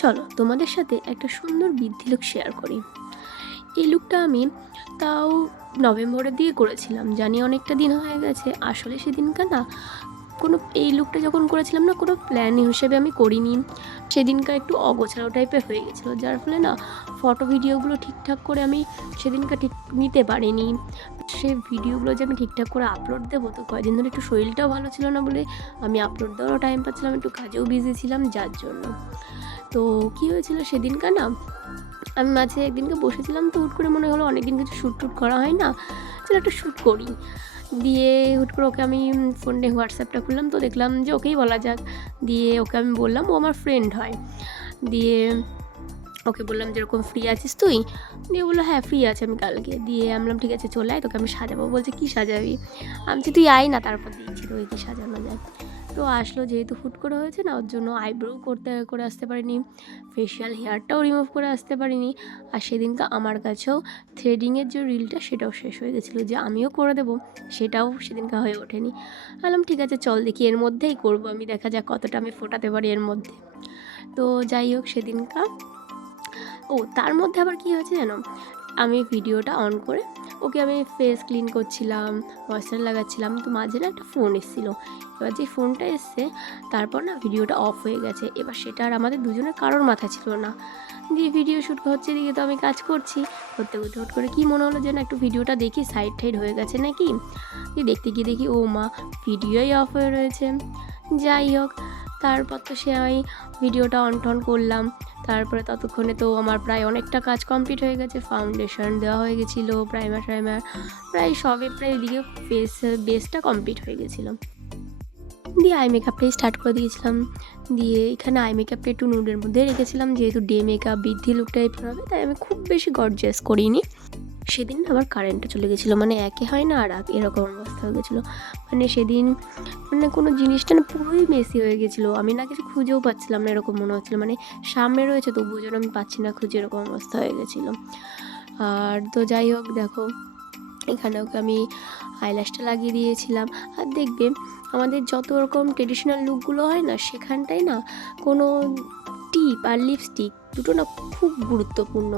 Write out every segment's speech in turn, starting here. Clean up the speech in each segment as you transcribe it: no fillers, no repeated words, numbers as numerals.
চলো তোমাদের সাথে একটা সুন্দর বৃদ্ধি লুক শেয়ার করি। এই লুকটা আমি তাও নভেম্বরের দিকে করেছিলাম, জানি অনেকটা দিন হয়ে গেছে। আসলে সেদিনকার না কোনো এই লুকটা যখন করেছিলাম না কোনো প্ল্যান হিসেবে আমি করিনি। সেদিনকার একটু অগোছালো টাইপের হয়ে গেছিলো, যার ফলে না ফটো ভিডিওগুলো ঠিকঠাক করে আমি সেদিনকার ঠিক নিতে পারিনি। সে ভিডিওগুলো যে আমি ঠিকঠাক করে আপলোড দেবো, তো কয়েকদিন ধরে একটু শরীরটাও ভালো ছিল না বলে আমি আপলোড দেওয়ারও টাইম পাচ্ছিলাম, একটু কাজেও বিজি ছিলাম যার জন্য। তো কী হয়েছিল সেদিনকার না, আমি মাঝে একদিনকে বসেছিলাম, তো হুট করে মনে হলো অনেকদিন কিছু শ্যুট টুট করা হয় না, চলো একটা শ্যুট করি। দিয়ে হুট করে ওকে আমি ফোনে হোয়াটসঅ্যাপটা খুললাম, তো দেখলাম যে ওকেই বলা যাক। দিয়ে ওকে আমি বললাম, ও আমার ফ্রেন্ড হয়। দিয়ে ওকে বললাম যেরকম ফ্রি আছিস তুই? দিয়ে বললো হ্যাঁ ফ্রি আছে আমি কালকে। দিয়ে আমি বললাম ঠিক আছে চলে আয়, তোকে আমি সাজাবো। বলছে কী সাজাবি? আমি বলছি তুই আয় না, তারপর দিচ্ছি তোকে কী সাজানো যায়। তো আসলো, যেহেতু হুট করে হয়েছে না, ওর জন্য আইব্রো করে আসতে পারিনি, ফেশিয়াল হেয়ারটাও রিমুভ করে আসতে পারিনি। আর সেদিনকে আমার কাছেও থ্রেডিংয়ের যে রিলটা সেটাও শেষ হয়ে গেছিলো, যে আমিও করে দেবো সেটাও সেদিনকে হয়ে ওঠেনি। বললাম ঠিক আছে চল দেখি এর মধ্যেই করবো আমি, দেখা যাক কতটা আমি ফোটাতে পারি এর মধ্যে। তো যাই হোক সেদিনকা তার মধ্যে আবার কী হয়েছে জানো, আমি ভিডিওটা অন করে ওকে আমি ফেস ক্লিন করছিলাম, ময়েশ্চার লাগাচ্ছিলাম, তো মাঝে না একটা ফোন এসেছিলো। এবার যে ফোনটা এসছে তারপর না ভিডিওটা অফ হয়ে গেছে। এবার সেটা আর আমাদের দুজনের কারোর মাথা ছিল না। দিয়ে ভিডিও শ্যুট হচ্ছে, দিকে তো আমি কাজ করছি, করতে করতে হুট করে কী মনে হলো যে না একটু ভিডিওটা দেখি সাইড টাইড হয়ে গেছে নাকি। দিয়ে দেখতে গিয়ে দেখি ও মা, ভিডিওই অফ হয়ে রয়েছে। যাই হোক, তারপর তো সে আমি ভিডিওটা অন টন করলাম। তারপরে ততক্ষণে তো আমার প্রায় অনেকটা কাজ কমপ্লিট হয়ে গেছে, ফাউন্ডেশন দেওয়া হয়ে গেছিলো, প্রাইমার প্রায় সবে প্রায় এদিকে বেসটা কমপ্লিট হয়ে গেছিলো। দিয়ে আই মেকআপটাই স্টার্ট করে দিয়েছিলাম। দিয়ে এখানে আই মেকআপটা একটু নুডের মধ্যে রেখেছিলাম, যেহেতু ডে মেকআপ বৃদ্ধি লুক টাইপের হবে, তাই আমি খুব বেশি গর্জিয়াস করিনি। সেদিন আবার কারেন্টটা চলে গেছিলো, মানে একে হয় না আর এরকম অবস্থা হয়ে গেছিলো। মানে সেদিন মানে কোনো জিনিসটা না পুরোই মেসি হয়ে গেছিলো, আমি না কিছু খুঁজেও পাচ্ছিলাম না, এরকম মনে হচ্ছিলো মানে সামনে রয়েছে তবুও যেন আমি পাচ্ছি না খুঁজে, এরকম অবস্থা হয়ে গেছিলো। আর তো যাই হোক দেখো, এখানে ওকে আমি আইল্যাশটা লাগিয়ে দিয়েছিলাম। আর দেখবে আমাদের যত রকম ট্রেডিশনাল লুকগুলো হয় না, সেখানটায় না কোনো টিপ আর লিপস্টিক দুটো না খুব গুরুত্বপূর্ণ।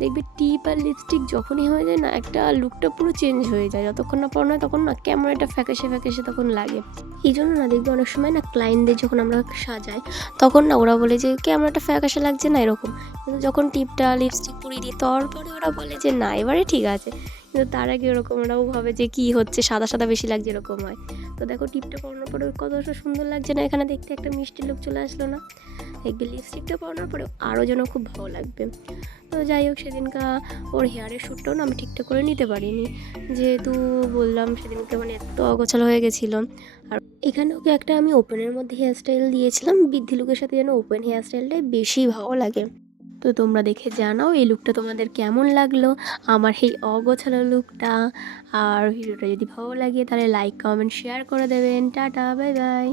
দেখবে টিপ আর লিপস্টিক যখনই হয়ে যায় না, একটা লুকটা পুরো চেঞ্জ হয়ে যায়। যতক্ষণ না পড়ানো হয় তখন না কেমন একটা ফ্যাকাশে ফ্যাকাশে তখন লাগে। এই জন্য না দেখবে অনেক সময় না ক্লায়েন্টদের যখন আমরা সাজাই, তখন না ওরা বলে যে কেমন একটা ফ্যাকাশে লাগছে না এরকম, কিন্তু যখন টিপটা লিপস্টিক পরিয়ে দিই তারপরে ওরা বলে যে না এবারে ঠিক আছে। কিন্তু তার আগে ওরকম ওরাও ভাবে যে কী হচ্ছে, সাদা সাদা বেশি লাগছে এরকম হয়। তো দেখো টিপটা পরানোর পরে কতটা সুন্দর লাগছে না, এখানে দেখতে একটা মিষ্টি লুক চলে আসলো না। দেখবে লিপস্টিকটা পরানোর পরে আরও যেন খুব ভালো লাগবে। তো যাই হোক সেদিনকা ওর হেয়ারের শ্যুটটাও না আমি ঠিকঠাক করে নিতে পারিনি, যেহেতু বললাম সেদিনকে মানে এত অগোছালো হয়ে গেছিলো। আর এখানে ওকে একটা আমি ওপেনের মধ্যে হেয়ার স্টাইল দিয়েছিলাম, বৃদ্ধি লুকের সাথে যেন ওপেন হেয়ার স্টাইলটাই বেশি ভালো লাগে। তো তোমরা দেখে জানাও এই লুকটা তোমাদের কেমন লাগলো, আমার এই অগোছালো লুকটা। আর ভিডিওটা যদি ভালো লাগে তাহলে লাইক কমেন্ট শেয়ার করে দেবেন। Tata, bye bye.